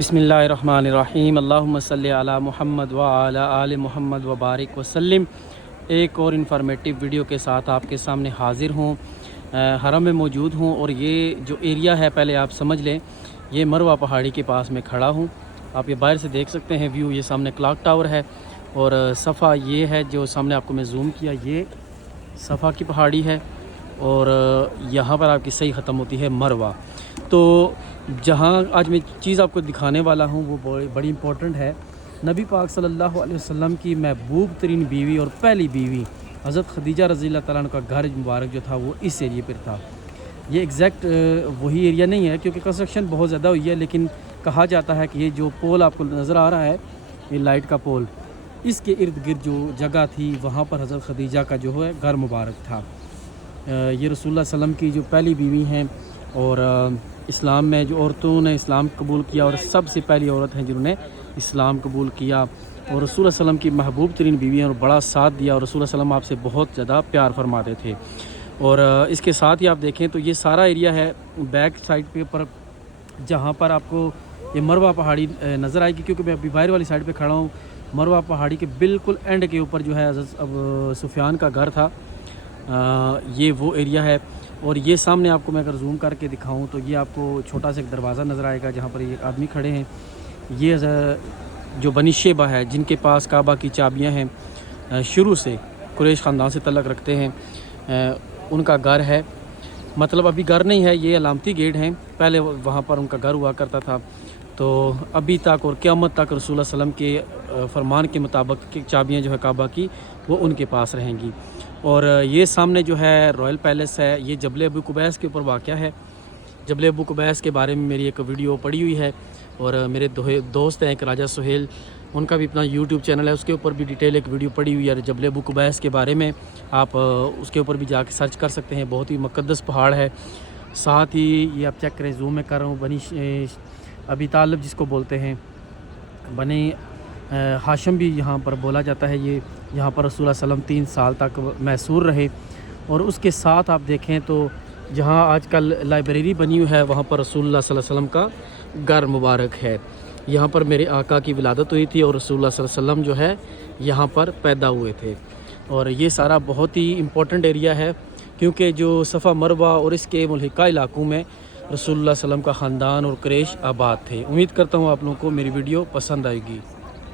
बिस्मिल्लाहिर्रहमानिर्रहीम अल्लाहुम्मा सल्ली अला मुहम्मद व अला आले मुहम्मद व बारिक वसल्लम। एक और इन्फॉर्मेटिव वीडियो के साथ आपके सामने हाज़िर हूँ। हरम में मौजूद हूँ और ये जो एरिया है पहले आप समझ लें, ये मरवा पहाड़ी के पास में खड़ा हूँ। आप ये बाहर से देख सकते हैं व्यू, ये सामने क्लॉक टावर है और सफ़ा ये है जो सामने आपको मैं जूम किया, ये सफ़ा की पहाड़ी है और यहाँ पर आपकी सही ख़त्म होती है मरवा। तो जहाँ आज मैं चीज़ आपको दिखाने वाला हूँ वो बड़ी इम्पोर्टेंट है। नबी पाक सल्लल्लाहु अलैहि वसल्लम की महबूब तरीन बीवी और पहली बीवी हज़रत खदीजा रज़ियल्लाहु तआला अन्हा का घर मुबारक जो था वो इस एरिए पर था। ये एग्जैक्ट वही एरिया नहीं है क्योंकि कंस्ट्रक्शन बहुत ज़्यादा हुई है, लेकिन कहा जाता है कि ये जो पोल आपको नज़र आ रहा है, ये लाइट का पोल, इसके इर्द गिर्द जो जगह थी वहाँ पर हज़रत खदीजा का जो है घर मुबारक था। ये रसूलुल्लाह सल्लम की जो पहली बीवी हैं और इस्लाम में जो औरतों ने इस्लाम कबूल किया और सबसे पहली औरत हैं जिन्होंने इस्लाम कबूल किया और रसूलुल्लाह सल्लम की महबूब तरीन बीवी हैं और बड़ा साथ दिया और रसूलुल्लाह सल्लम आपसे बहुत ज़्यादा प्यार फरमाते थे। और इसके साथ ही आप देखें तो ये सारा एरिया है बैक साइड पे पर जहाँ पर आपको ये मरवा पहाड़ी नज़र आएगी, क्योंकि मैं अभी बाहर वाली साइड पे खड़ा हूँ। मरवा पहाड़ी के बिल्कुल एंड के ऊपर जो है हज़रत सुफियान का घर था। ये वो एरिया है और ये सामने आपको मैं अगर जूम करके दिखाऊं तो ये आपको छोटा सा एक दरवाज़ा नज़र आएगा जहाँ पर ये आदमी खड़े हैं। ये जो बनी शेबा है जिनके पास काबा की चाबियां हैं, शुरू से कुरैश ख़ानदान से तल्लक़ रखते हैं, उनका घर है। मतलब अभी घर नहीं है, ये अलामती गेट हैं, पहले वहाँ पर उनका घर हुआ करता था। तो अभी तक और क़यामत तक रसूलुल्लाह सल्लम के फरमान के मुताबिक चाबियाँ जो है काबा की वो उनके पास रहेंगी। और ये सामने जो है रॉयल पैलेस है, ये जबल अबू कुबैस के ऊपर वाक़या है। जबल अबू कुबैस के बारे में मेरी एक वीडियो पड़ी हुई है और मेरे दोस्त हैं एक राजा सुहेल, उनका भी अपना यूट्यूब चैनल है, उसके ऊपर भी डिटेल एक वीडियो पड़ी हुई है जबल अबू कुबैस के बारे में। आप उसके ऊपर भी जाके सर्च कर सकते हैं। बहुत ही मुक़द्दस पहाड़ है। साथ ही ये आप चेक करें, जूम में कर रहा हूँ, बनी अबी तालिब जिसको बोलते हैं, बनी हाशम भी यहाँ पर बोला जाता है। ये यहाँ पर रसूलुल्लाह सल्लम 3 साल तक मैसूर रहे। और उसके साथ आप देखें तो जहाँ आजकल लाइब्रेरी बनी हुई है वहाँ पर रसूलुल्लाह सल्लल्लाहु अलैहि वसल्लम का घर मुबारक है। यहाँ पर मेरे आका की विलादत हुई थी और रसूलुल्लाह सल्लल्लाहु अलैहि वसल्लम जो है यहाँ पर पैदा हुए थे। और ये सारा बहुत ही इम्पोर्टेंट एरिया है क्योंकि जो सफ़ा मरवा और इसके मुल्हिका इलाकों में रसूलुल्लाह सल्लल्लाहु अलैहि वसल्लम का ख़ानदान और कुरैश आबाद थे। उम्मीद करता हूँ आप लोगों को मेरी वीडियो पसंद आएगी।